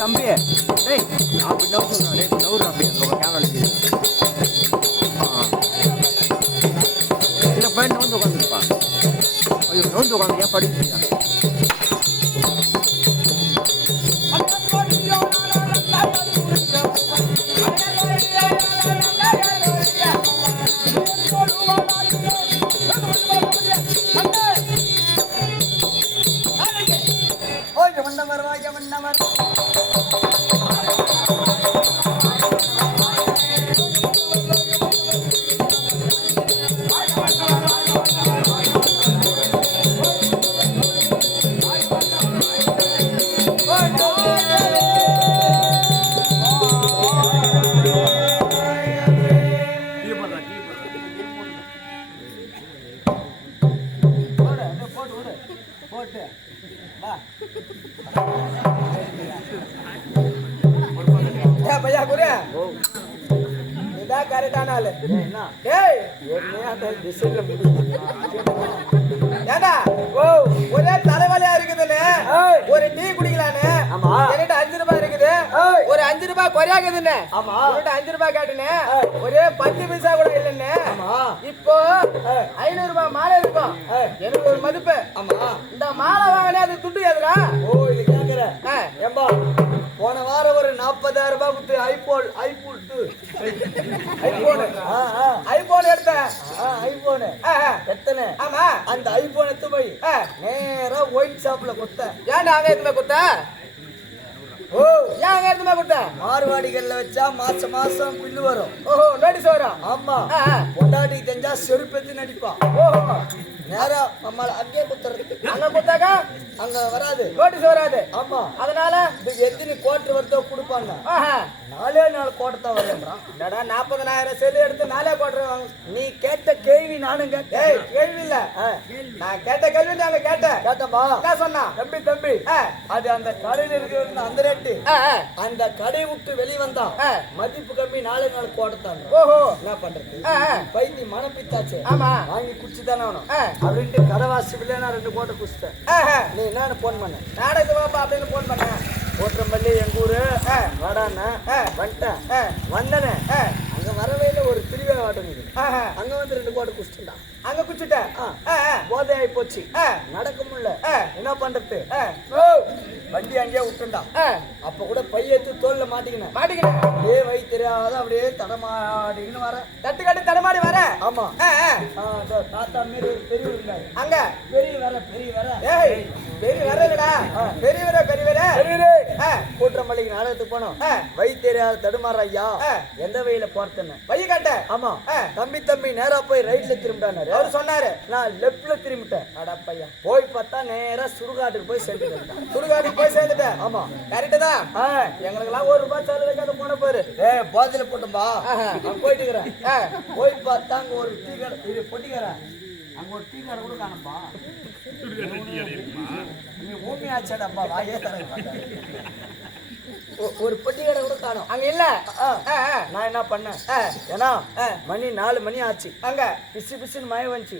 தம்பி டேய் அப்படி நவுறு அப்படி கேமரா இதில் போய் நவுந்து உட்காந்துருப்பா ஐயோ நவுந்து உட்காந்து ஏன் படிச்சிருக்கா भैया गुरे इदा करेटाना ले டேய் என்ன அந்த டிசைன்ல ஏடா ஓ ஒரே தலைவலியா இருக்குதுனே ஒரு டீ குடிக்கலானே ஆமா என்கிட்ட 5 ரூபாய் இருக்குது ஒரு 5 ரூபாய் குறையாகுதுனே ஆமா உன்கிட்ட 5 ரூபாய் கேட்டனே ஒரே 10 பைசா கூட இல்லனே ஆமா இப்போ 500 ரூபாய் மாலை இருக்கும் எனக்கு ஒரு மதிப்பு ஆமா இந்த மாலை வாங்கனே அது துட்டு எதுடா ஓ இது கேக்குற ஏம்பா போன வாரம் ஒரு 40000 ரூபாய் கொடுத்து ஐபோன் எடுத்தேன் ஐபோன் எத்தனை ஆமா அந்த ஐபோன் எடுத்து போய் நேரா ஒயின் ஷாப்ல கொடுத்தேன் ஏன்டா அங்க எடுத்து கொடுத்த ஓ ஏன் அங்க எடுத்து கொடுத்த மார்வாடிகள்ல வச்சா மாசம் மாசம் பில்லு வரும் ஓஹோ நோட்டீஸ் வரும் ஆமா பொண்டாட்டி தெரிஞ்சா செருப்பெத்தி நடிப்பான் ஓஹோ நேரா நம்மள அங்கே குத்துறது அங்க குத்தாக்கா அங்க வராது நோட்டீஸ் வராது ஆமா அதனால இது எத்தனை கோட்டர் வருதோ கொடுப்பாங்க நாலே நாலு கோட்டர் தான் வரேன்றான் என்னடா 40000 செல்லு எடுத்து நாலே கோட்டர் நீ கேட்ட கேள்வி நானும் கேட்டேன் கேள்வி இல்ல நான் கேட்ட கேள்வி நாங்க கேட்டேன்பா என்ன சொன்னா தம்பி அது அந்த கடையில இருக்கிற அந்த ரேட்டு அந்த கடை விட்டு வெளிய வந்தா மதிப்பு கம்மி நாலே நாலு கோட்டர் தான் ஓஹோ என்ன பண்றது பைத்தி மனப்பித்தாச்சு ஆமா வாங்கி குடிச்சு தானே ஆகணும் அப்படின்ட்டு கடவாசி பிள்ளைனா 2 கோட்டை குடிச்சிட்டேன் நீ என்னன்னு போன் பண்ண நாடகத்து வாப்பா அப்படின்னு போன் பண்ணேன் ஓட்டுறம்பள்ளி எங்க ஊரு வாடாண்ணா வந்துட்டேன் வந்தனே அங்க வரவையில ஒரு திருவிழா வாட்டம் அங்க வந்து 2 கோட்டை குடிச்சுட்டான் அங்க குடிச்சுட்டேன் போதை ஆகி போச்சு நடக்க முடியல என்ன பண்றது வண்டி அங்கேயே விட்டுண்டா அப்ப கூட பையத்து தோல்ல மாட்டிக்கினேன் அப்படியே வை தெரியாத அப்படியே தடமாடின்னு வர தட்டுக்காட்டு தடமாடி வர ஆமா தாத்தா மாரி ஒரு பெரியவர் இருந்தாரு அங்க பெரிய வரடா பெரியவரே கூட்டுறம்பள்ளிக்கு நாடகத்துக்கு போனோம் வை தெரியாத தடுமாற ஐயா எந்த வழியில போறேன்னு வை காட்ட ஆமா தம்பி நேரா போய் ரைட்ல திரும்பிட்டாரு அவரு சொன்னாரு நான் லெப்ட்ல திரும்பிட்டேன் அடா பையா போய் பார்த்தா நேரா சுடுகாட்டுக்கு போய் சேர்ந்துட்டேன் போய் சேர்ந்துட்டேன் ஆமா கரெக்ட் தான் எங்களுக்கு எல்லாம் 1 ரூபாய் சாலரி கட்ட போன பாரு போதில போட்டும்பா போயிட்டு இருக்கிறேன் போய் பார்த்தா அங்க ஒரு டீ கடை இது பொட்டிக்கிறேன் அங்க ஒரு டீ கடை கூட காணும்பா நீ ஊமி ஆச்சாடாப்பா வாயே தர ஒரு பொட்டி கடை கூட காணும் அங்க இல்ல நான் என்ன பண்ணேன் ஏன்னா மணி 4 மணி ஆச்சு அங்க பிசுன்னு மழை வந்துச்சு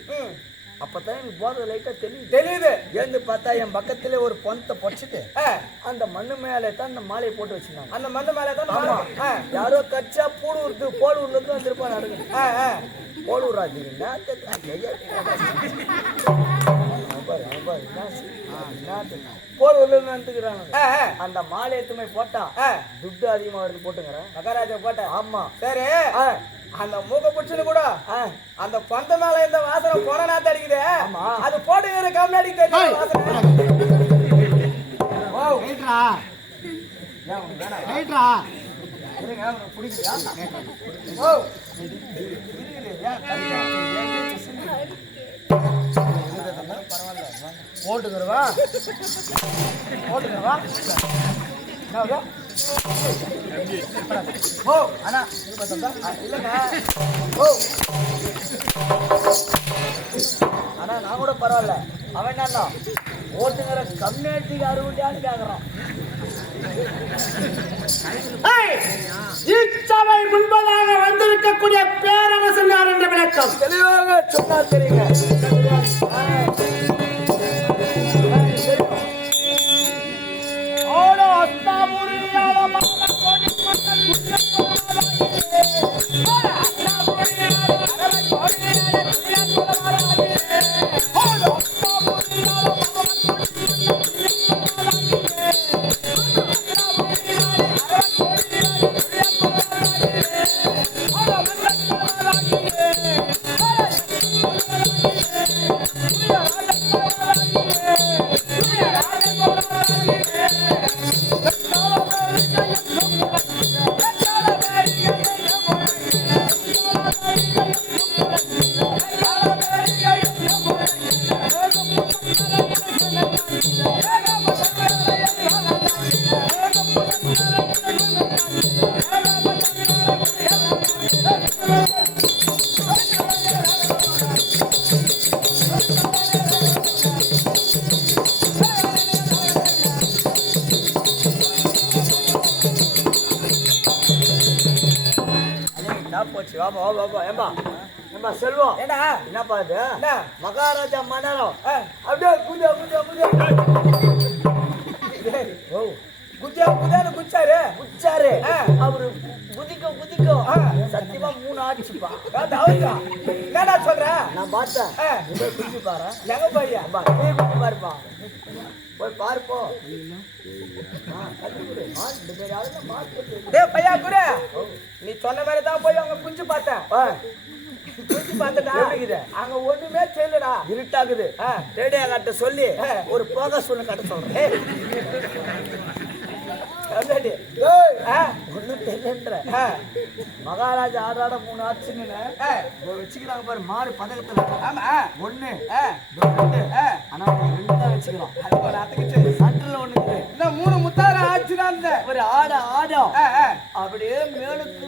அப்பதான் எனக்கு போதை லைட்டா தெரியுது எழுந்து பார்த்தா என் பக்கத்துல ஒரு பொணத்தை பொடிச்சிட்டு அந்த மண்ணு மேலே தான் அந்த மாலையை போட்டு வச்சிருந்தாங்க அந்த மண்ணு மேலே தான் யாரோ கச்சா போடூர்ல இருந்து வந்திருப்பான் நடக்கு போடூராஜீங்க போடூர்ல இருந்து வந்துக்கிறாங்க அந்த மாலை எத்துமை போட்டா துட்டு அதிகமா வருது போட்டுங்கிறேன் மகாராஜா போட்ட ஆமா சரி அந்த மூக்க புடிச்சுன்னு கூட அந்த பந்த மேல இந்த வாசனை போன நாத்த அடிக்குது அது போட்டு கம்னாடி தெரியும் போட்டுக்கிறவா ஓ அண்ணா இல்லங்க ஓ அண்ணா நான் கூட பரவாயில்ல அவன் என்ன ஓட்டுங்கிற கம்யூனிட்டிக்கு 60 கேக்குறான் இச்சபை முன்பதாக வந்திருக்கக்கூடிய பேரரசன் யார் என்ற விளக்கம் தெளிவாக சொன்னால் தெரியுங்க. போச்சு. வாப்பா வாப்பா வாப்பா. ஏம்பா ஏம்பா செல்வம். ஏண்டா என்னப்பா இது? மகாராஜா மன்னரம் அப்படியே குதியா குதியா குதியா. ஓ குதியா குதியான்னு குச்சாரு குச்சாரு. அவரு குதிக்கும் குதிக்கும் சத்தியமா 3 ஆச்சுப்பா. என்னடா சொல்ற? நான் பார்த்தேன். குதிச்சு பாரு. எங்க பையா பாருப்பா. போய் பாருப்போ. பையா குரு நீ சொன்ன மாதிரி தான் போய் அவங்க குஞ்சு பார்த்தேன். குஞ்சு பார்த்துட்டா அங்க ஒண்ணுமே தெரியலடா. இருட்டாகுது. ரேடியா கட்ட சொல்லி ஒரு போகஸ் ஒண்ணு கட்ட சொல்றேன். ஒண்ணும் தெரியன்ற மகாராஜா ஆடாட 3 ஆச்சுன்னு வச்சுக்கிறாங்க பாரு. மாடு பதக்கத்துல. ஆமா 1 2 ஆனா 2 தான் வச்சுக்கிறோம். சட்டில் 1 இன்னும் 3 முத்தார ஆச்சுதான். ஒரு ஆட ஆடம் அப்படியே மேலுக்கு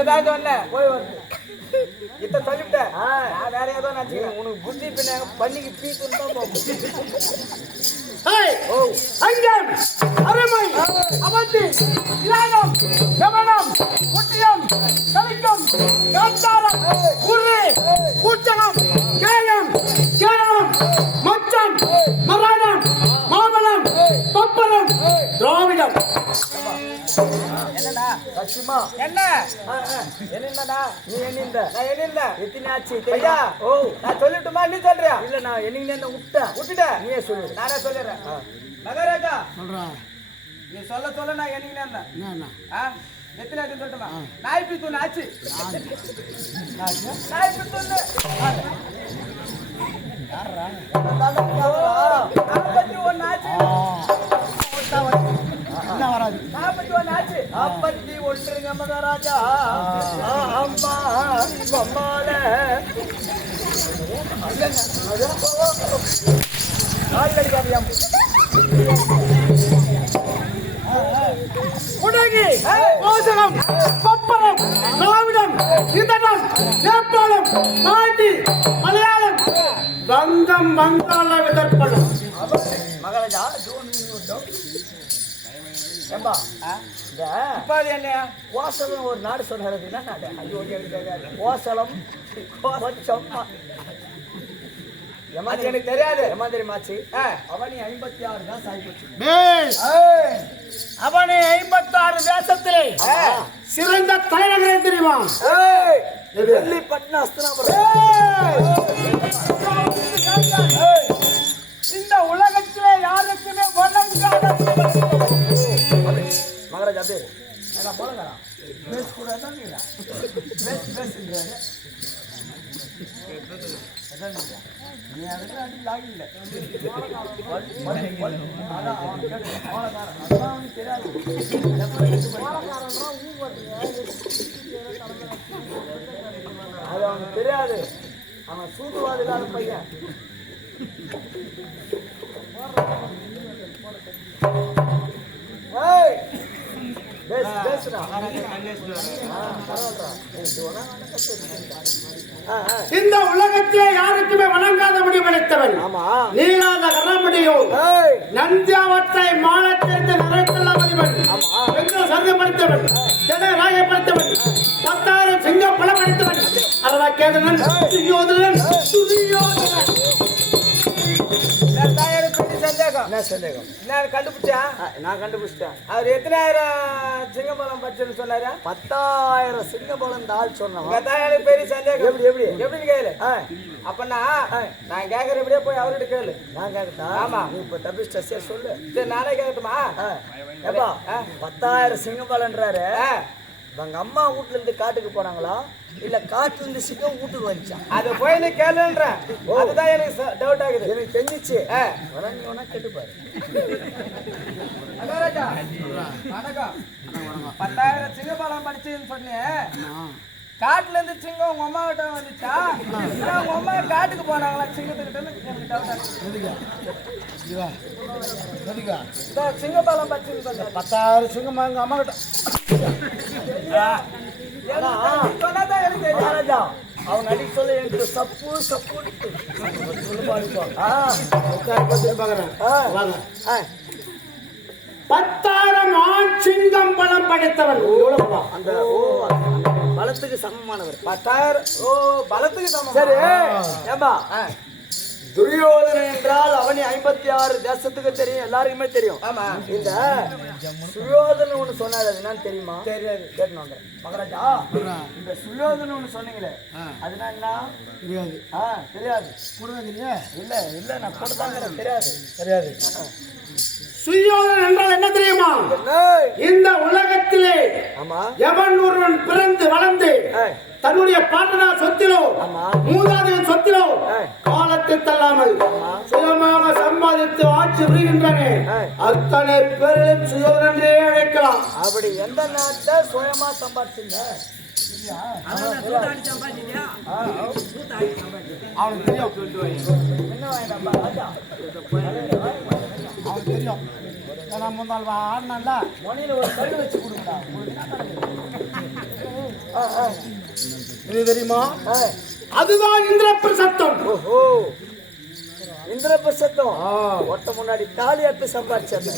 இதான் சொன்னேன். போய் வருது இத்த சொல்லிவிட்டேன். நான் வேற ஏதோ நினைச்சுக்கிறேன். உனக்கு புத்தி பின்ன பண்ணிக்கு பீத்துன்னு தான் அங்கம் அருமை அவந்தி இலானம் கமனம் குட்டியம் கலிக்கம் காந்தாரம் குரு கூச்சகம் கேயம் கேரம் மச்சம் மராடம் மாமலம் பப்பரம் திராவிடம். என்னடா லட்சுமா என்ன என்னடா நீ எண்ணிந்த? நான் எண்ணிந்த. எத்தனை ஆச்சு ஐயா? ஓ நான் சொல்லட்டுமா நீ சொல்றியா? இல்ல நான் எண்ணிங்க விட்டுட்டேன். நீயே சொல்லு. நானே சொல்லிடுறேன். மகாராஜா சொல்றேன். நீ சொல்ல சொல்ல நான் எண்ணிங்க எத்தனை ஆச்சு சொல்லட்டுமா? 41 ஆச்சு. 41 41 ஆச்சு. 41 ஆச்சு. 41 மகாராஜா. அம்மா அம்மால உடகி கோசகம் பப்பரம் திராவிடம் இதனம் நேபாளம் பாண்டி மலையாளம் வங்கம் வங்காள விதர்ப்பணம். மகாராஜா ஏம்பா என்ன கோசலம் ஒரு நாடு சொன்னாரு. கோசலம் கோச்சம் எனக்கு தெரியாது. ஏமா தெரியுமாச்சு? அவனி 56 தான் சாய்ப்போச்சு. அவனை 56 தேசத்திலே சிறந்த தலைநகரை தெரியுமா? டெல்லி பட்னா அஸ்தினாபுரம். இந்த உலகத்திலே யாருக்குமே வணங்காத மகாராஜா அப்படியே நான் போலங்கடா பேச கூடாதான். பேசுன்றாரு நீ அதுக்கு அடி லாகில்ல தெரியாது. அது அவனுக்கு தெரியாது. அவன் சூதுவாது இல்லாத பையன். பேசுடா. இந்த உலகத்திலே யாருக்குமே வணங்காதபடி படைத்தவன். ஆமா. நீளாத கரமுடியும் நந்தியாவற்றை மாலத்திற்கு நிறைத்தெல்லாம் அதிபன். பெண்கள் சங்கப்படுத்தவன், ஜனராய படைத்தவன், 10,000 சிங்கம் பல படைத்தவன், அரவாக்கேதனன், துரியோதனன், துரியோதனன். சந்தேகம் என்ன சந்தேகம்? நான் கண்டுபிடிச்சேன். நான் கண்டுபிடிச்சிட்டேன். அவர் எத்தனாயிரம் சிங்கம்பலம் பச்சுன்னு சொன்னாரு? 10,000 சிங்கம்பலம் இந்த ஆள் சொன்னான். எனக்கு பெரிய சந்தேகம். எப்படி எப்படி எப்படின்னு கேளு. அப்பனா நான் கேட்கற எப்படியே போய் அவர்கிட்ட கேளு. நான் கேட்கட்டா? ஆமா. நீ இப்ப தப்பிச்ச சரி சொல்லு. சரி நானே கேட்கட்டுமா? ஏப்பா 10,000 சிங்கம்பலன்றாரு. உங்க அம்மா வீட்டுல இருந்து காட்டுக்கு போனாங்களா இல்ல காட்டுல இருந்து சிங்கம் வீட்டுக்கு வந்துச்சா? அதை போய் நீ கேளுன்றேன். அதுதான் எனக்கு டவுட் ஆகுது. எனக்கு தெரிஞ்சிச்சு. நீ வேணா கேட்டுப்பாரு. வணக்கம். 10,000 சிங்கப்பாலம் படிச்சுன்னு சொன்னேன். காட்டுல இருந்து சிங்கம் உங்க அம்மா கிட்ட வந்துச்சா உங்க அம்மா காட்டுக்கு போனாங்களா சிங்கத்துக்கிட்ட? சிங்கப்பாலம் படிச்சுன்னு சொன்னேன். 10,000 சிங்கம் எங்க அம்மா கிட்ட அவன் அடிக்க சொல்ல எனக்கு சப்பு சப்பு 10,000 ஆண் சிங்கம் பலம் படைத்தவன். அந்த பலத்துக்கு சமமானவர். 10,000 பலத்துக்கு சமம். சரி ஏம்பா துரியோதனன் என்றால் அவனி 56 தேசத்துக்கு தெரியும், எல்லாருக்குமே தெரியும். ஆமா. இந்த சுயோதனன் ஒண்ணு சொன்னாரு, அது என்னன்னு தெரியுமா? தெரியாது. கேட்கணும் மகராஜா. இந்த சுயோதனன் ஒண்ணு சொன்னீங்களே அதுனா என்ன? தெரியாது. தெரியாது. இல்ல இல்ல நான் கொடுத்தாங்க தெரியாது. தெரியாது. சுயோதனன் என்றால் என்ன தெரியுமா? இந்த உலகத்திலே எவன் ஒருவன் பிறந்து வளர்ந்து தன்னுடைய பாட்டனார் சொத்திலோ மூதாதையின் சொத்திலோ காலத்தை தள்ளாமல் சுயமாக சம்பாதித்து ஆட்சி புரிகின்றன அத்தனை பேரையும் சுயோதனே அழைக்கலாம். அப்படி எந்த நாட்டை சுயமா சம்பாதிச்சுங்க அவனுக்கு தெரியும். என்ன வாங்கிட்டாப்பா ராஜா? அவனுக்கு தெரியும். முந்தாள் ஆடினால மணியில ஒரு கல் வச்சு கொடுங்கடா. இது தெரியுமா? அதுதான் இந்திரபிரசத்தம். ஓஹோ இந்திரபிரசத்தம். ஒட்ட முன்னாடி தாலி எடுத்து சம்பாதிச்சது.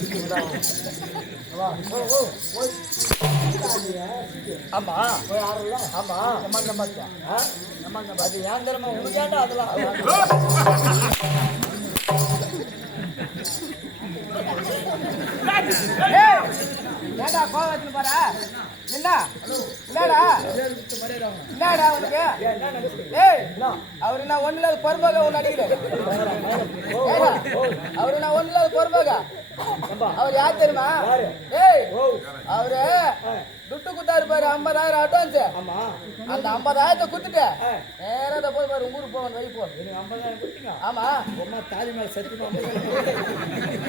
ஆமா ஆமா அது ஏன் தெரியுமா? உனக்கு ஏன்டா அதெல்லாம் ஏடா கோவத்துல பாரு. என்ன என்னடா என்னடா உனக்கு? ஏய் அவரு என்ன ஒண்ணு இல்லாத பொறுப்பாக ஒண்ணு அடிக்கிறேன். அவரு என்ன ஒண்ணு இல்லாத பொறுப்பாக. அவர் யார் தெரியுமா? ஏய் அவரு துட்டு குத்தாரு பாரு 50,000 அட்வான்ஸ். அந்த 50,000 குத்துட்டு நேரா போய் பாரு ஊருக்கு போவான் வழி போ. 50,000 ஆமா தாலி மேல சத்தியமா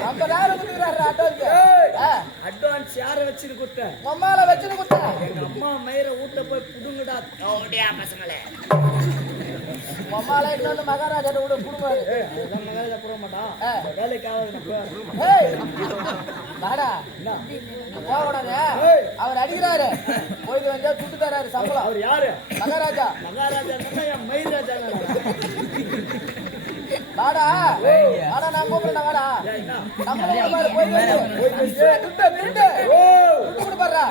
50,000 குத்துறாரு அட்வான்ஸ். அட்வான்ஸ் யார வச்சு குடுத்த? அம்மால வச்சு குடுத்த. எங்க அம்மா மயிர ஊட்ட போய் புடுங்கடா ஓடியா பசங்களே. அம்மால இன்னொரு மகாராஜா கூட புடுவாரு. அதெல்லாம் மகாராஜா புட மாட்டான். வேலைக்கு ஆகாது. ஏய் வாடா போகக்கூடாது. அவர் அடிக்கிறாரு போயிட்டு வந்தா துட்டு தராரு சம்பளம். அவர் யாரு? மகாராஜா. மகாராஜா என் மயிராஜா. வாடா வாடா நான் கூப்பிடுறேன். வாடா சம்பளம் போயிட்டு துட்டு திருட்டு துட்டு பாடுறா.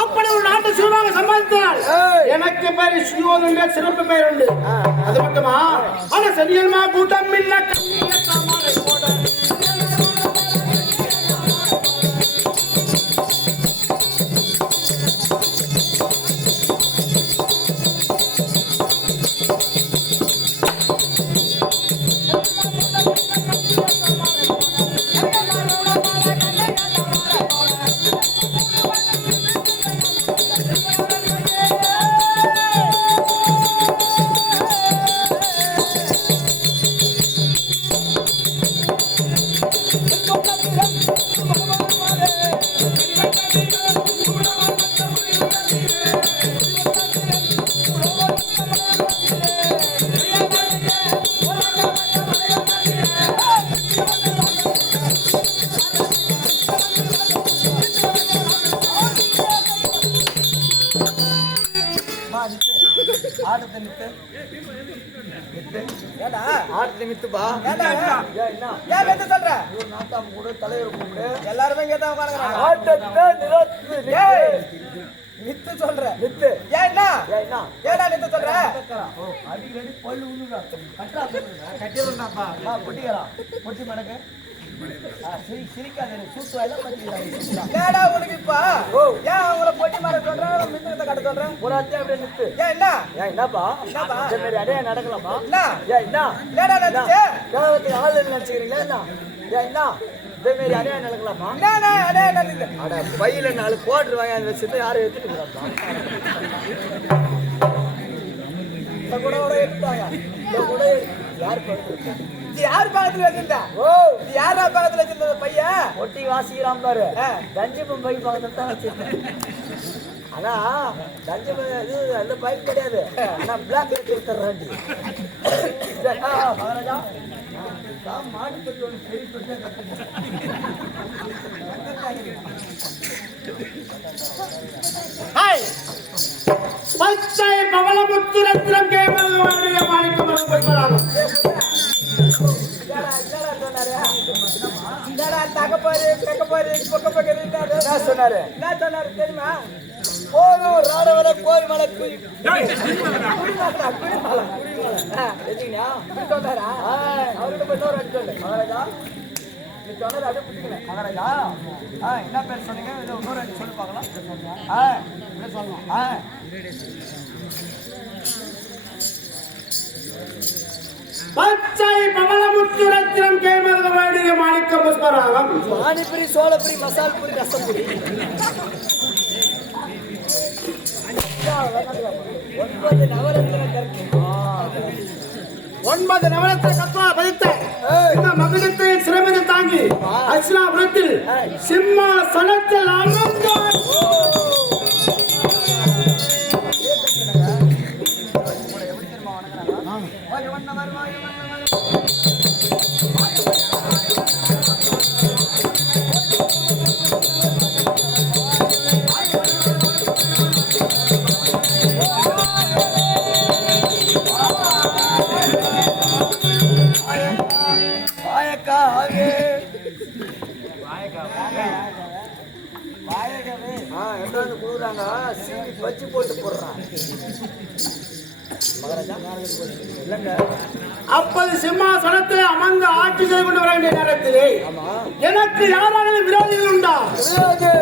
அப்படி ஒரு நாட்டு சிவமாக சம்பாதித்தால் எனக்கு பேர் சுயோதனன் சிறப்பு பெயர் உண்டு. அது மட்டுமா ஆனா சரியல்மா கூட்டம் இல்ல நித்து நித்து ஏடா ஆட்டுல நித்துப்பா ஏண்டா? ஏன் என்ன ஏன் நித்து சொல்ற? இவர் நாட்டாம கூட தலைவர் கூப்பிட்டு எல்லாருமே இங்க தான் உட்கார்ந்துறாங்க. ஆட்டத்தை நிறுத்து ஏய், நித்து சொல்ற. நித்து ஏன் என்ன? ஏன் என்ன ஏடா நித்து சொல்ற? அடிக்கடி பல்லு உழுகுறா கட்டா கட்டிடுறாப்பா நான் பொட்டிக்கிறான் பொட்டி மடக்கு சிரிக்காத சூத்து வாயில பத்திக்கிறான் ஏடா உனக்கு இப்ப? ஓ. ஏன் அவங்கள பொட்டி மாற சொல்ற? மித்தத்தை கட்ட சொல்ற? ஒரு அத்தி அப்படியே நித்து ஏன் என்ன? ஏன் என்னப்பா என்னப்பா? இந்த மாதிரி அடையா நடக்கலாமா என்ன? ஏன் என்ன ஏடா நினைச்சு? கேவலத்துக்கு ஆள் இல்லை நினைச்சுக்கிறீங்களா என்ன ஏன் என்ன இதே மாதிரி அடையா நடக்கலாமா என்ன அடே நினைச்சு? அட பையில 4 கோட்டர் வாங்கி வச்சுட்டு யாரும் எடுத்துட்டு போறாப்பா இந்த கூட எடுத்தாங்க இந்த கூட யார் படுத்து இது யார் பக்கத்துல வச்சிருந்தா? ஓ இது யாரா பக்கத்துல வச்சிருந்த பையன்? ஒட்டி வாசிக்கிறான் பாரு கஞ்சிபம் பை பக்கத்துல தான் வச்சிருக்கேன் ஆனா கஞ்சிபம் இது அந்த பைக் கிடையாது ஆனா பிளாக் எடுத்து விட்டுறாண்டி மகாராஜா மாட்டு பற்றி ஒன்று சரி பச்சை பவளமுத்து ரத்னம் கேவல வாணிய மாணிக்கம் போய்க்கலாம். என்னடா சொன்னாரு? என்னடா தகப்பாரு கக்கப்பாரு பொக்கப்பக்கரு என்ன சொன்னாரு என்ன சொன்னாரு தெரியுமா? போதும் ராடவர கோல்மலை குடி குடிமலா குடிமலா எதுங்கண்ணா சொன்னாரா? அவர்கிட்ட போய் இன்னொரு அடி சொல்லு மகாராஜா நீ சொன்னது அப்படியே பிடிக்கணும் மகாராஜா என்ன பேர் சொன்னீங்க இதை இன்னொரு அடி சொல்லி பார்க்கலாம் இப்படி சொல்லலாம் பச்சை பவளமுத்து ரத்னம் கேவல வாணிய மாணிக்கம் புஷ்பராகம். பானிபுரி சோளபுரி மசால் புரி ரசம்புரி 9 நவரத்ன கற்கி 9 நவரத்ன கத்வா பதித்த இந்த மகுடத்தை சிரமத்தை தாங்கி அஸ்லாபுரத்தில் சிம்மாசனத்தில் அமர்ந்தார். என்னன்னு கூடுறாங்க சீனி பச்சி போட்டு போடுறான் மகாராஜா இல்லைங்க அப்போது சிம்மாசனத்தில் அமர்ந்து ஆட்சி செய்து கொண்டு வர வேண்டிய நேரத்திலே ஆமா எனக்கு யாராவது விரோதிகள் உண்டா? கிடையாது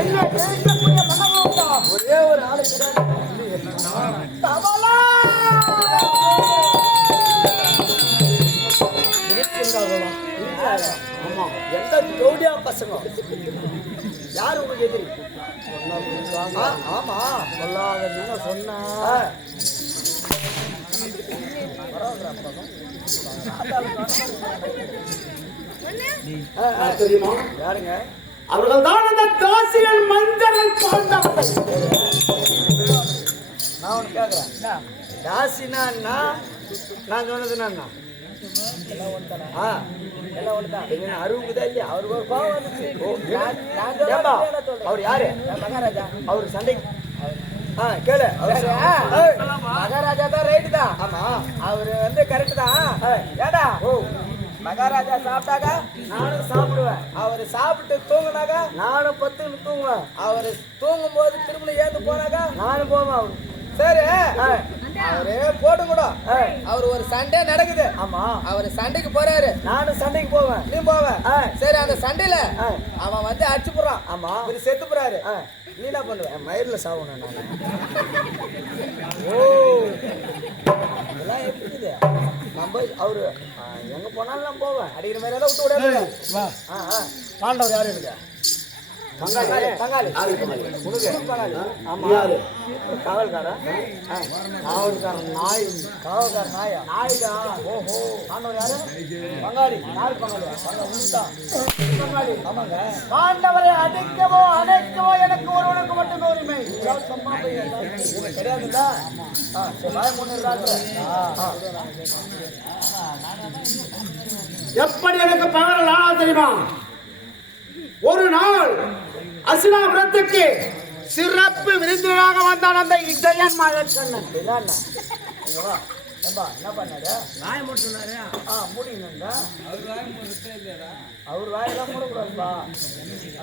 என்ன கேட்கக்கூடிய மகன் உண்டா ஒரே ஒரு ஆளு தவளா ஆமா எந்த கௌடியா பசங்க யாரு உங்களுக்கு எதிரி ஆமா சொல்லாத சொன்னா தெரியுமா? யாருங்க அவர்கள் தான் அந்த காசியல் மஞ்சள் பாண்டவர்கள். நான் ஒன்று கேட்குறேன் காசினா நான் சொன்னதுன்னா எல்லாம் ஒன்றுதான் அருவுக்குதா இல்லையா அவருக்கு ஒரு கோவம் வந்துச்சு அவர் யாரு மகாராஜா அவரு சண்டை கேளு மகாராஜா தான் ரைட்டு தான். ஆமா அவரு வந்து கரெக்ட் தான். ஏடா மகாராஜா சாப்பிட்டாக்கா நானும் சாப்பிடுவேன் அவரு சாப்பிட்டு தூங்குனாக்கா நானும் 10 தூங்குவேன் அவரு தூங்கும் போது திரும்ப ஏந்து போனாக்கா நானும் போவேன் அவரு சரி அவரு போட்டு கூட அவரு ஒரு சண்டே நடக்குது ஆமா அவரு சண்டைக்கு போறாரு நானும் சண்டைக்கு போவேன் நீ போவ சரி அந்த சண்டையில அவன் வந்து அடிச்சு போறான் ஆமா இவரு செத்து போறாரு நீ என்ன பண்ணுவ மயிர்ல சாவணும் நான் ஓ இதெல்லாம் எப்படி இது நம்ம அவரு எங்க போனாலும் நான் போவேன் அடிக்கிற மாதிரி எல்லாம் விட்டு விடாது பாண்டவர் யாரு இருக்கு பங்காளி பங்காளி ஆமா காவல்காரன் காவல்காரன் நாய் காவல்காரன் நாயா நாய்டா ஓஹோ பாண்டவர் யாரு பங்காளி யாரு பங்காளி ஆமாங்க பாண்டவரை அடைக்கவோ அணைக்கவோ எனக்கு ஒருவனுக்கு மட்டும் உரிமை கிடையாதுல்ல எப்படி எனக்கு பகல் தெரியுமா? ஒரு நாள் அசிலாபுரத்துக்கு சிறப்பு விருந்தினராக வந்தான் அந்த இசையன் மாயக்கண்ணன். இதாண்ணா இங்க வா ஏம்பா என்ன பண்ணாரு முடியுங்க அவர் வாயெல்லாம் மூடக்கூடாதுப்பா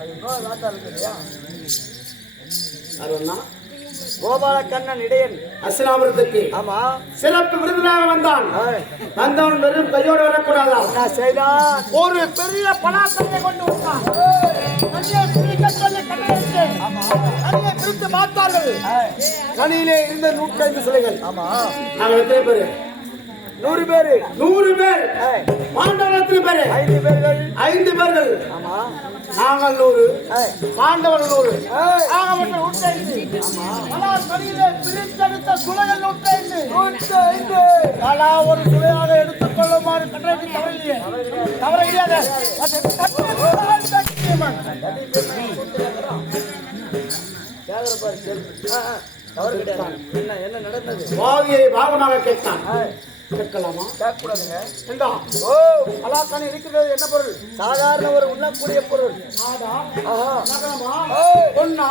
அது இன்னொரு வார்த்தை இருக்கு இல்லையா அருணா கோபாலக்கண்ணன் இடையன் அஸ்லாபுரத்துக்கு ஆமா சிறப்பு விருந்தினராக வந்தான். வந்தவன் வெறும் கையோடு வரக்கூடாதா? என்ன செய்தா ஒரு பெரிய பலாக்கல்லை கொண்டு வந்தான். கனியை பிரிக்க சொல்லி கனியை பிரித்து பார்த்தார்கள். கனியிலே இருந்த 105 சிலைகள். ஆமா நாங்கள் எத்தனை பேரு? 100 பேரு 100 பேர். பாண்டவர் எத்தனை பேரு? 5 பேர்கள் 5 பேர்கள். ஆமா நாங்கள் 100, பாண்டவர் 100. ஏய். ஆக மொத்தம் 105. பலா கனியிலே பிரித்தெடுத்த சுளைகள் 105. பலா ஒரு சுளையாக எடுத்துக் கொள்ளுமாறு கட்டளைக்கு தவறில்லையே. தவற கிடையாது. தவறு கிடையாது என்ன என்ன நடந்தது பாவியை பாகமாக கேட்டான். கேட்கலாமா? கேட்கக்கூடாதுங்க ஏண்டா? ஓ பலாக்கனி இருக்கிறது என்ன பொருள்? சாதாரண ஒரு உண்ணக்கூடிய பொருள் ஆடா, ஆஹா நகரமா, ஏய். பொன்னா,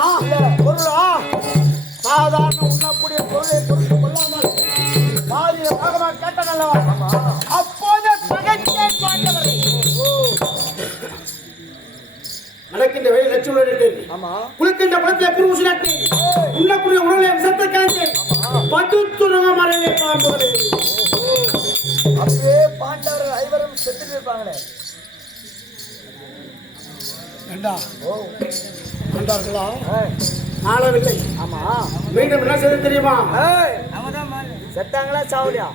பொருளா? சாதாரண உண்ணக்கூடிய பொருளை பொறுத்து கொள்ளாமல் பாதியை பாகமாக கேட்டான் அல்லவா? அப்போது பகைத்தேன் பாண்டவரை. நடக்கின்ற வழி லட்சுமணன் ஆமா குளிக்கின்ற குளத்தை புருஷ நட்டு உண்ணக்கூடிய உணவை விசத்தை காய்ச்சி பட்டுத்துணவ மரங்களை காண்பவரை. அப்படியே பாண்டவர்கள் ஐவரும் செத்துட்டு இருப்பாங்களே ஏண்டா? ஓ கண்டார்களா? ஏய். நாளவில்லை. ஆமா மீண்டும் என்ன செய்ய தெரியுமா? ஏய். செத்தாங்களா சாவலியா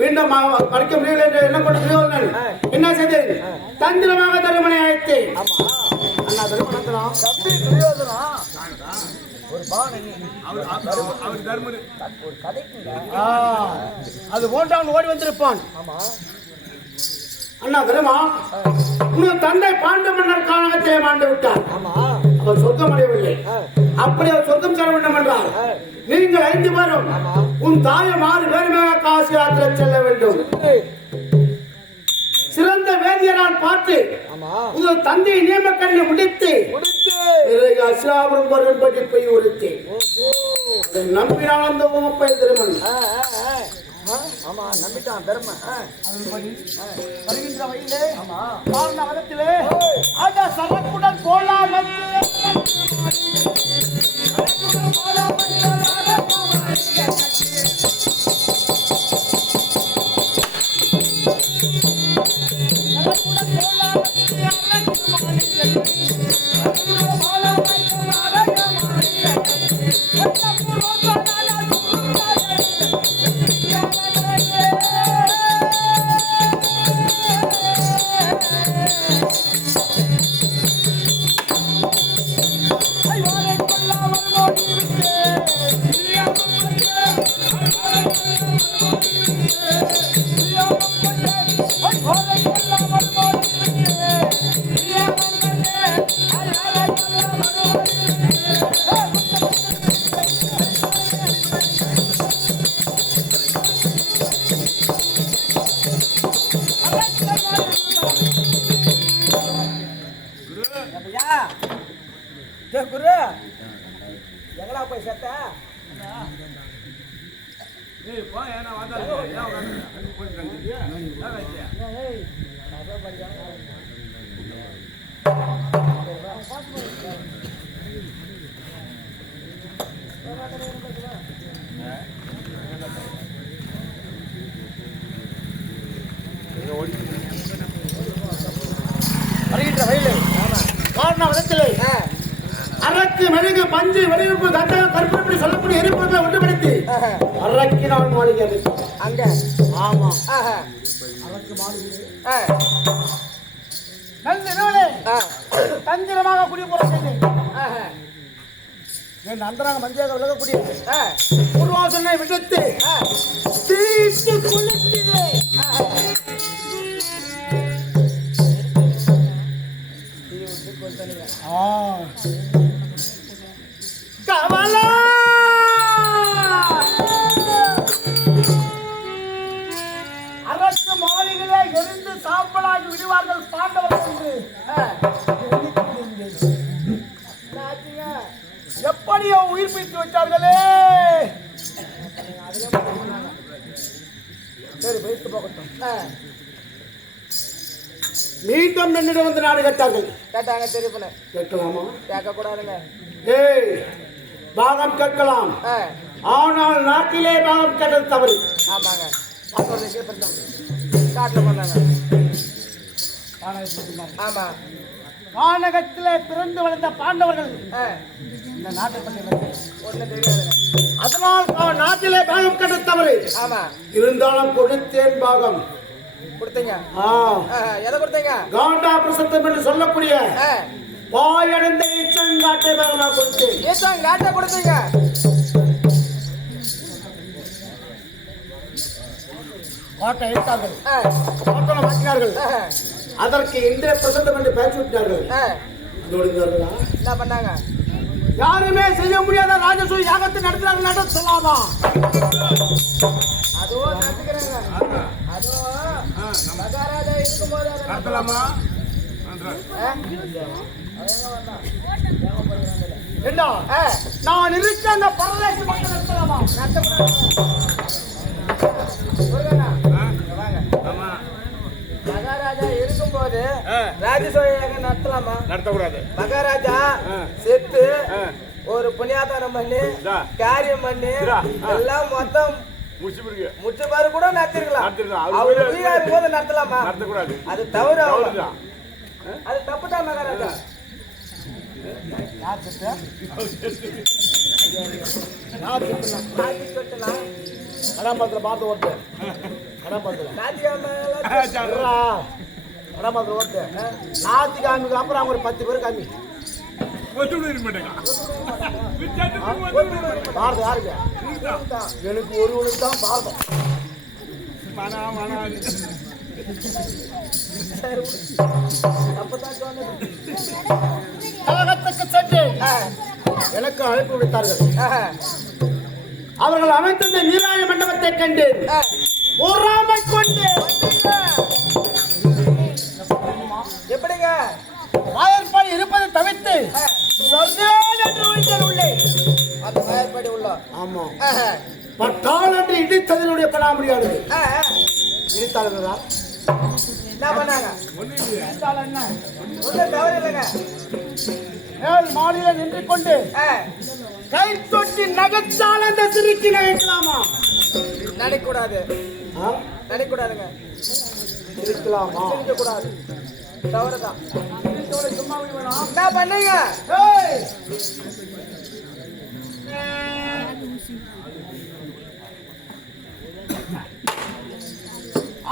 மீண்டும் படிக்க முடியல என்று என்ன கொண்டு துரியோதனன் என்ன செய்தேன்? தந்திரமாக தருமனை அழைத்தேன். ஆமா அண்ணா தருமணத்தலாம் தம்பி துரியோதனா ஒரு பாவனை ஒரு கதைக்குங்க அது போன்றவன் ஓடி வந்திருப்பான். ஆமா அண்ணா தருமா, உன் தந்தை பாண்ட மன்னர் காலகத்திலே மாண்டு விட்டார். ஆமா அவர் சொர்க்கம் அடையவில்லை. அப்படி அவர் சொர்க்கம் செல்ல வேண்டும் என்றால் நீங்கள் 5 பேரும் உன் தாயை 6 பேருமாக காசி யாத்திரை செல்ல வேண்டும். சிறந்த வேதியரால் பார்த்து ஆமா உங்கள் தந்தையை நியமக்கல்லை முடித்து முடித்து அஸ்லாபுரம் வரும் படிப்பை உறுத்தி அதை நம்பினால் அந்த உமப்பை திருமண் ஆமா நம்பிட்டான் பெருமை வருகின்ற வழியிலே ஆமா காரண வதத்திலே அந்த சரக்குடன் போலாமல் குரு எங்கடா போய் செத்த வருகின்ற வழியிலே காரண வதத்திலே அரக்கு மெழுகு பஞ்சு வெடிவிப்பு தண்டகம் கற்பனை சொல்லக்கூடிய எரிபொருட்களை ஒன்றுபடுத்தி அரக்கினால் மாளிகை அமைத்தார். அங்க ஆமா அரக்கு மாளிகை நல்நிறுவனே தந்திரமாக குடிபுற செய்தேன். என் நண்பராக மஞ்சளாக விலகக்கூடிய பூர்வாசனை விடுத்து தீட்டு குளித்திலே கவலா அரசு மாளிகளை எரிந்து சாம்பலாகி விடுவார்கள் பாண்டவர் என்று உயிர் பிடித்து விட்டார்களே. சரி போயிட்டு போகட்டும். மீண்டும் என்னிடம் வந்து நாடு கேட்டார்கள். கேட்டாங்க தெரியுப்பல. கேட்கலாமா? கேட்க கூடாதுங்க. ஏய், பாகம் கேட்கலாம், ஆனால் நாட்டிலே பாகம் கேட்டது தவறு. ஆமாங்க, காட்டுல பண்ணாங்க. ஆமா, வானகத்திலே பிறந்து வளர்ந்த பாண்டவர்கள் இந்த நாட்டை பற்றி ஒண்ணு தெரியாது. அதனால் நாட்டிலே பாகம் கேட்டது தவறு. ஆமா, இருந்தாலும் கொடுத்தேன் பாகம். கொடுத்தீங்க? எதை கொடுத்தீங்க? காண்டா பிரசத்தம் என்று சொல்லக்கூடிய பாயடைந்த ஈச்சங்காட்டை பாகமாக கொடுத்தேன். ஈச்சங்காட்டை கொடுத்தீங்க. கோட்டை இட்டார்கள், கோட்டை மாற்றினார்கள். அதற்கு இன்றைய பிரசந்தம் என்று பேச்சு விட்டார்கள். என்ன பண்ணாங்க? யாருமே செய்ய முடியாத ராஜசூய யாகத்தை நடத்துறாங்க. நடத்தலாமா? அதுவும் நடத்துக்கிறாங்க. அதுவும் மகாராஜா இருக்கும்போது நடத்தலாமா? என்ன நான் இருக்க அந்த பரதேச மக்கள் நடத்தலாமா? மகாராஜா இருக்கும்போது ராஜசூய யாகம் நடத்தலாமா? நடத்தக்கூடாது. மகாராஜா செத்து ஒரு புண்ணியாதாரம் பண்ணி காரியம் பண்ணி எல்லாம் மொத்தம் முச்ச பாரு கூட நடத்திருக்கலாம். அவரு உயிர் போது நடத்தலாமா? நடத்தக்கூடாது. அது தவறு. அது தப்பு தான் மகாராஜா. கடாம்பத்துல பார்த்து ஓட்டு. கடாம்பத்துல கடாம்பத்துல ஓட்டு. ஞாயிற்றுக்கிழமைக்கு அப்புறம் அவங்க ஒரு 10 பேர் கம்மி. பாரதம் யாருக்கு? எனக்கு ஒருவனுக்கு தான் பாரதம். கழகத்துக்கு சென்று எனக்கு அழைப்பு விடுத்தார்கள். அவர்கள் அமைத்திருந்த நீராய மண்டபத்தை கண்டு பொறாமை கொண்டு எப்படிங்க வாயற்பாடு இருப்பதை தவிர்த்து உள்ளே அந்த வாயற்பாடு உள்ள ஆமா பட்டால் என்று இடித்ததனுடைய பண்ண முடியாது. இடித்தாளர்களா என்ன பண்ணாங்க? ஒன்றும் தவறு இல்லைங்க. மேல் மாடியில நின்று கொண்டு கை தொட்டி நகைச்சால் அந்த சிரிக்கு நகைக்கலாமா? நடிக்கூடாது. நடிக்கூடாதுங்க. இருக்கலாமா? கூடாது. தவறுதான். சும்மா என்ன பண்ணீங்க?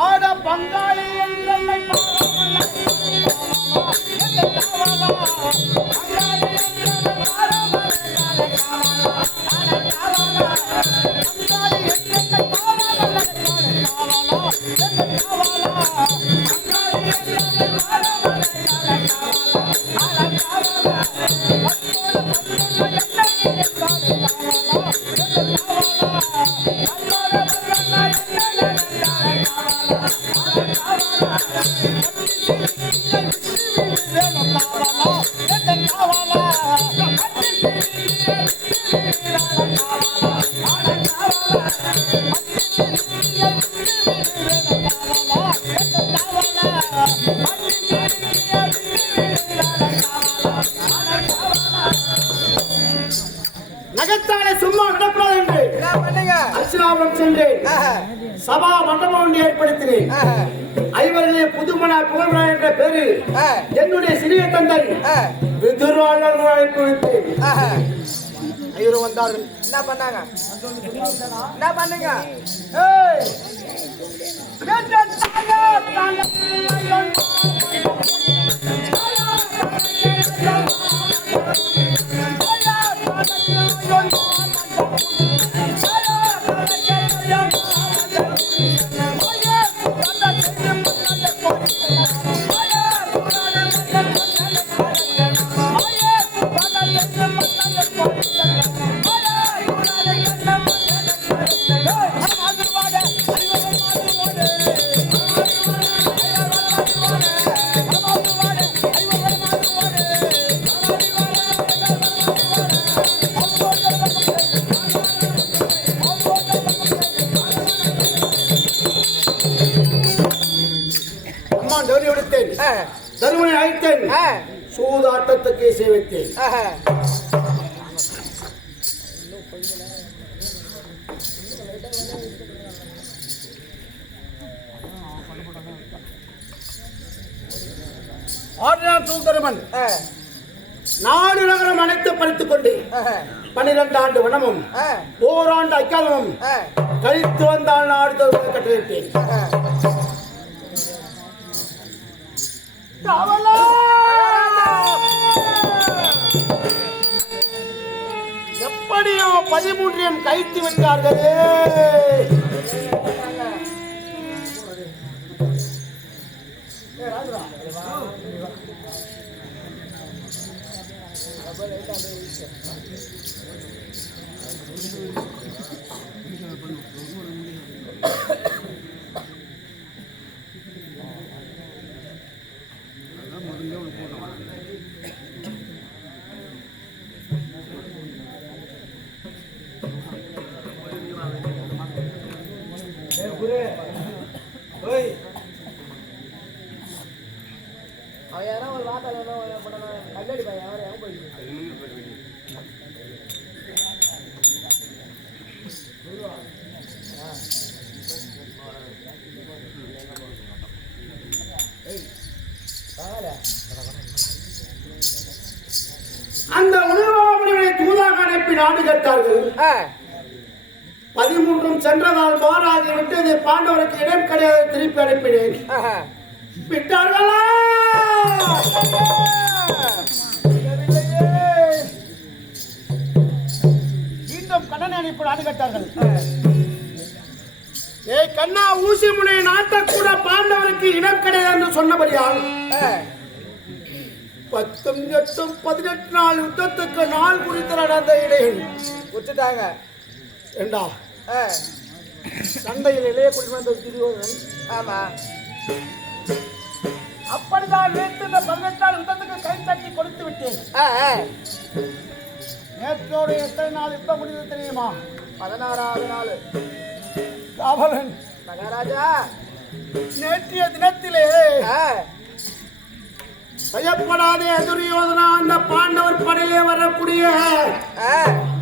ஆட பங்காளி என்றை நகத்தாலே சும்மா விடக்கூடாது என்று அர்ச்சனாபுரம் சென்றேன். சபா மண்டபம் ஒன்று ஏற்படுத்தினேன். ஐவர்களே புதுமண புகழ்விழா என்ற பேரு என்னுடைய சிறிய தந்தை விதுராளர் அழைப்பு விட்டேன். ஐவரும் வந்தார்கள். என்ன பண்ணாங்க? என்ன பண்ணுங்க? கொடுத்தேன், தருமனை அழைத்தேன், சூதாட்டத்துக்கு இசை வைத்தேன். ஆடினான் சூதருமன் நாடு நகரம் அனைத்து பறித்துக் கொண்டு 12 ஆண்டு வனமும் ஓராண்டு அக்காலமும் கழித்து வந்தால் நாடு தருவதை கட்டளையிட்டேன். எப்படியோ 13 கைத்து விட்டார்களே. அந்த உணர்வாளர்களை தூதாக அனுப்பி நாடு கேட்டார்கள். 13 சென்றதால் மாறாகிவிட்டு அதை பாண்டவருக்கு இடம் கிடையாது, திருப்பி அனுப்பினேன். விட்டார்களா? மீண்டும் கடனை அனுப்பி நாடு கேட்டார்கள். ஏய் கண்ணா, ஊசி முனை நாட்டக்கூட பாண்டவருக்கு இடம் கிடையாது என்று சொன்னபடியால் 18 நாள் யுத்தத்துக்கு நாள் குறித்து நடந்த இடையில் விட்டுட்டாங்க. ஏண்டா சண்டையில் இளைய குடிமன்ற துரியோதனன், ஆமா, அப்படிதான் நேற்று இந்த 18 நாள் யுத்தத்துக்கு கை தட்டி கொடுத்து விட்டேன். நேற்றோட எத்தனை நாள் யுத்தம் முடிவு தெரியுமா? 16வது நாள். காவலன் மகாராஜா, நேற்றைய தினத்திலே செய்யப்படாதே துரியோதனா அந்த பாண்டவர் படையிலே வரக்கூடிய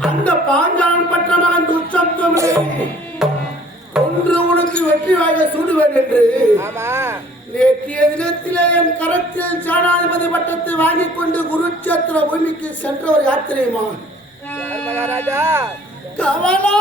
அந்த பாஞ்சாலன் பற்ற மகன் துச்சத்துவமே ஒன்று உனக்கு வெற்றி வாங்க சூடுவேன் என்று நேற்றைய தினத்திலே என் கரத்தில் சேனாதிபதி பட்டத்தை வாங்கிக் கொண்டு குருட்சேத்திர பூமிக்கு சென்றவர் யாத்திரையுமா? மகாராஜா, கவலா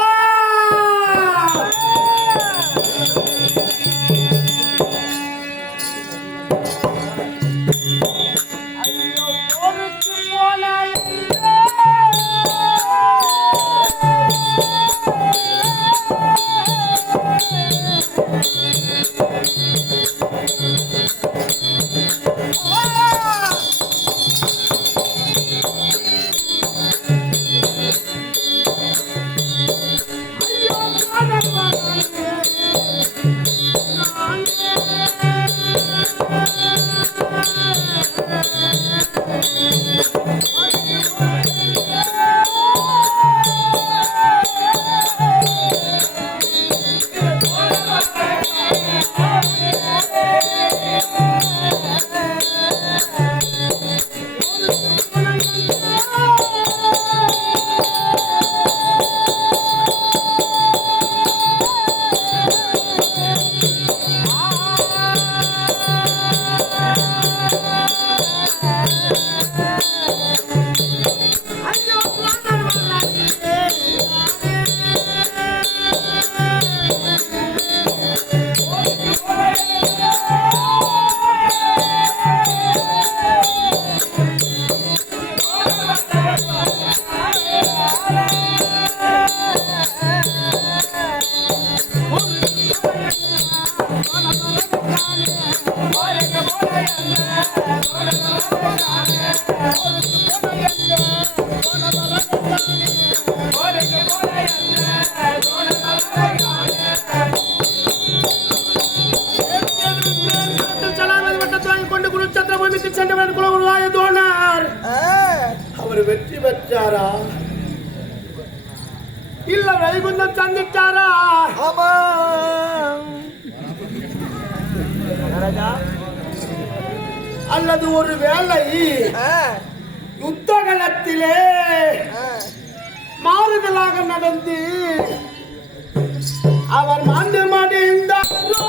அவர் வெற்றி பெற்றாரா இல்ல வைகுந்தம் சந்திச்சாரா? அல்லது ஒரு வேளை யுத்த களத்திலே மாறுதலாக நடந்து அவர் மாண்டு மடிந்தாரோ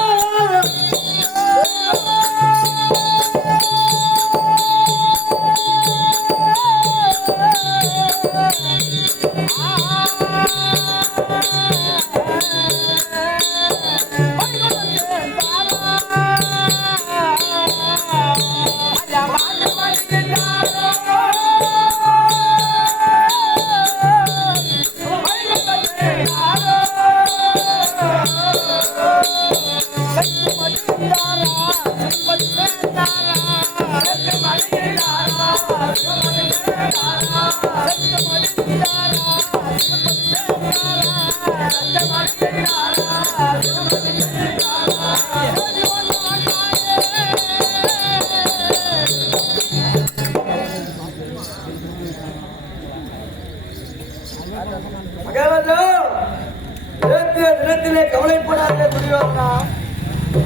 தினத்திலே கவலைப்படாத துரியோதனா,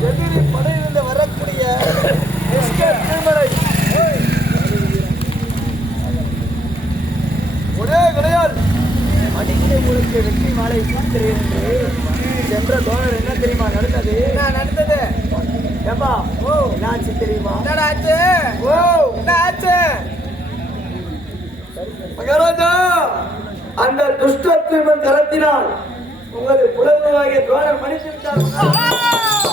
எதிரி படையிலிருந்து வரக்கூடிய ஒரே கிடையாது அடிக்கடி உங்களுக்கு வெற்றி மாலை சூழ்கிறேன் என்று சென்ற தோழர் என்ன தெரியுமா நடந்தது? நடந்தது ஏப்பா என்னாச்சு தெரியுமா? என்னாச்சு? என்னாச்சு? மகாராஜா, அந்த துஷ்டத்தின் கரத்தினால் உங்களது புலவராகிய தோழர் மன்னித்து விட்டார்.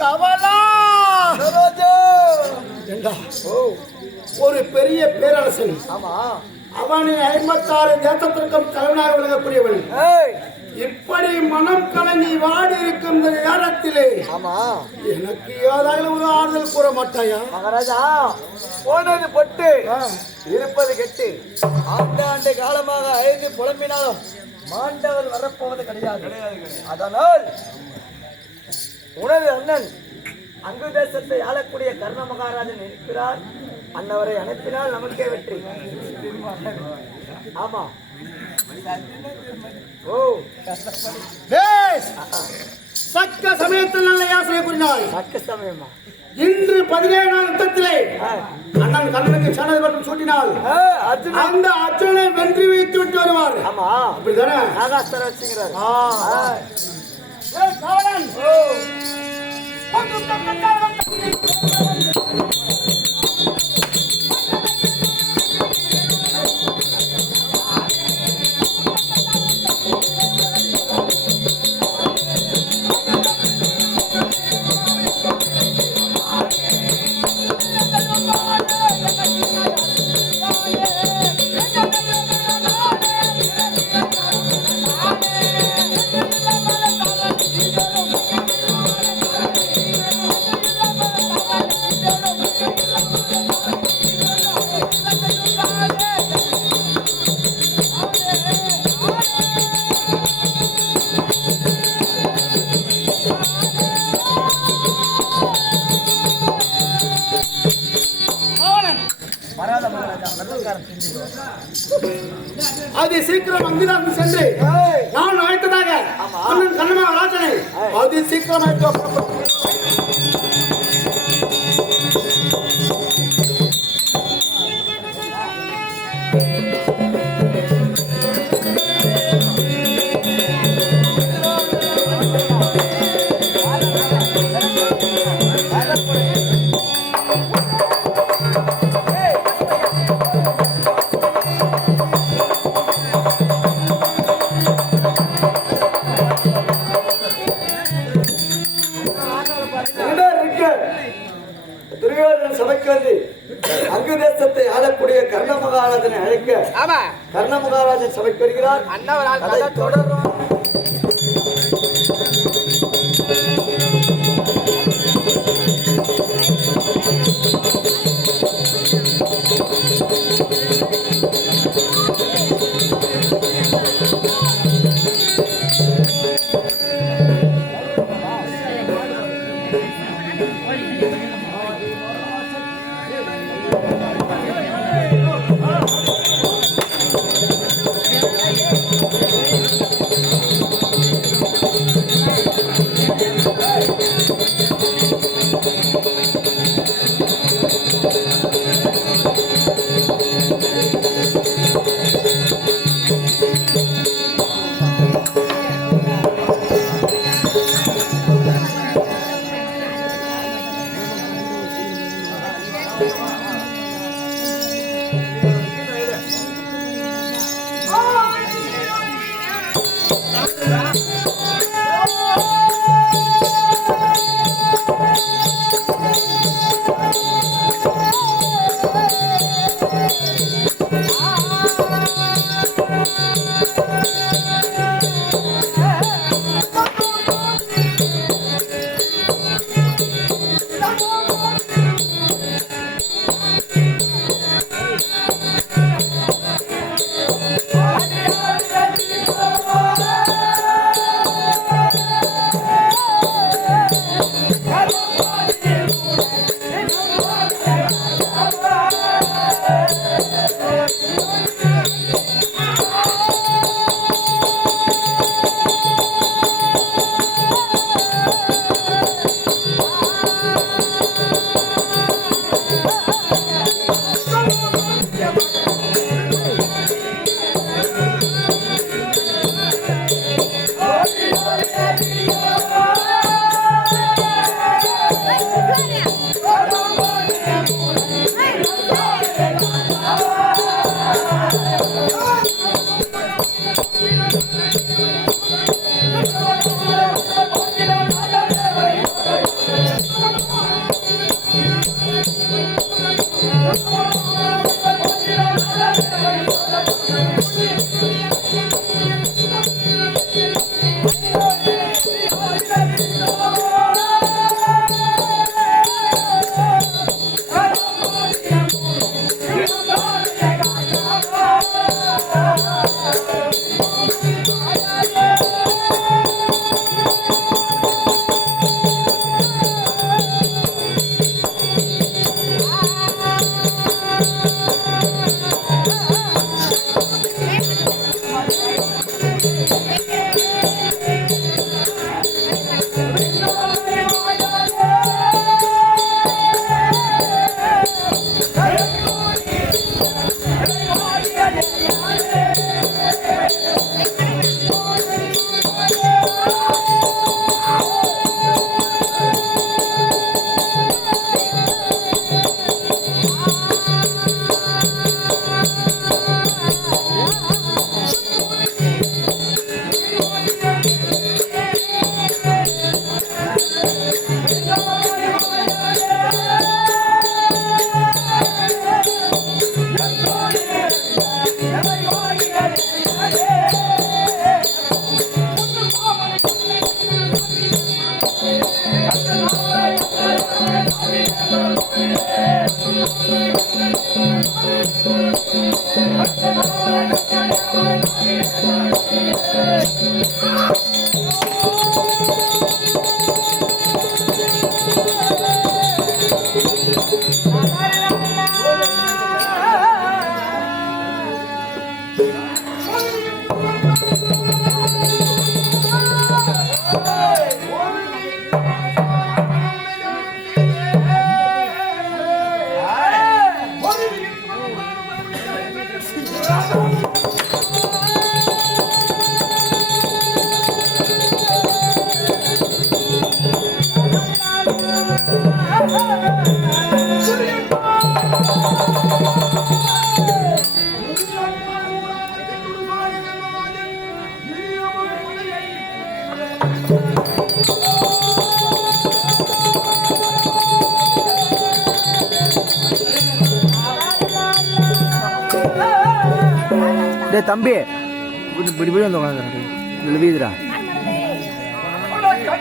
கமலா சரோஜா. ஏண்டா, ஒரு பெரிய பேரரசன் ஆமா. அவனை 56 தேசத்திற்கும் தலைவனாக விளங்கக்கூடியவன் ஏய். இப்படி மனம் கலங்கி வாடி இருக்கும் இந்த நேரத்திலே ஆமா. எனக்கு ஏதாவது ஒரு ஆறுதல் கூற மாட்டாயா? மகாராஜா, போனது பொட்டு இருப்பது கெட்டு. ஆண்டாண்டு காலமாக அழிந்து புலம்பினாலும் மாண்டவர் வரப்போவது கிடையாது. அதனால் உனது அண்ணன் அங்கு தேசத்தை ஆளக்கூடிய கர்ண மகாராஜன் இருக்கிறார். அன்னவரை அனுப்பினால் நமக்கே வெற்றி. ஆமா. ஓ, பேஸ். சக்க சமயத்தில் நல்ல யோசனை புரிந்தாய். தக்க சமயமா? இன்று 17 நாள் யுத்தத்திலே அண்ணன் கண்ணனுக்கு சனதிபட்டம் சூட்டினால் அர்ஜுன் அந்த அர்ஜுனை வென்றி வைத்து விட்டு வருவார். ஆமா. அப்படிதானே? நாகாஸ்தர வச்சுக்கிறார். அது சீக்கிரம் அங்குதான் சென்று நான் அழைத்ததாக அண்ணன் கண்ணமா ராஜனை அது சீக்கிரம் துரியோதன சபைக்கு வந்து அங்கு தேசத்தை ஆளக்கூடிய கர்ண மகாராஜனை அழைக்க கர்ண மகாராஜன் சபைக்கு வருகிறார். அதை தொடர்றோம். டேய் தம்பி இப்படி போய் வந்து உட்காந்து வீதுடா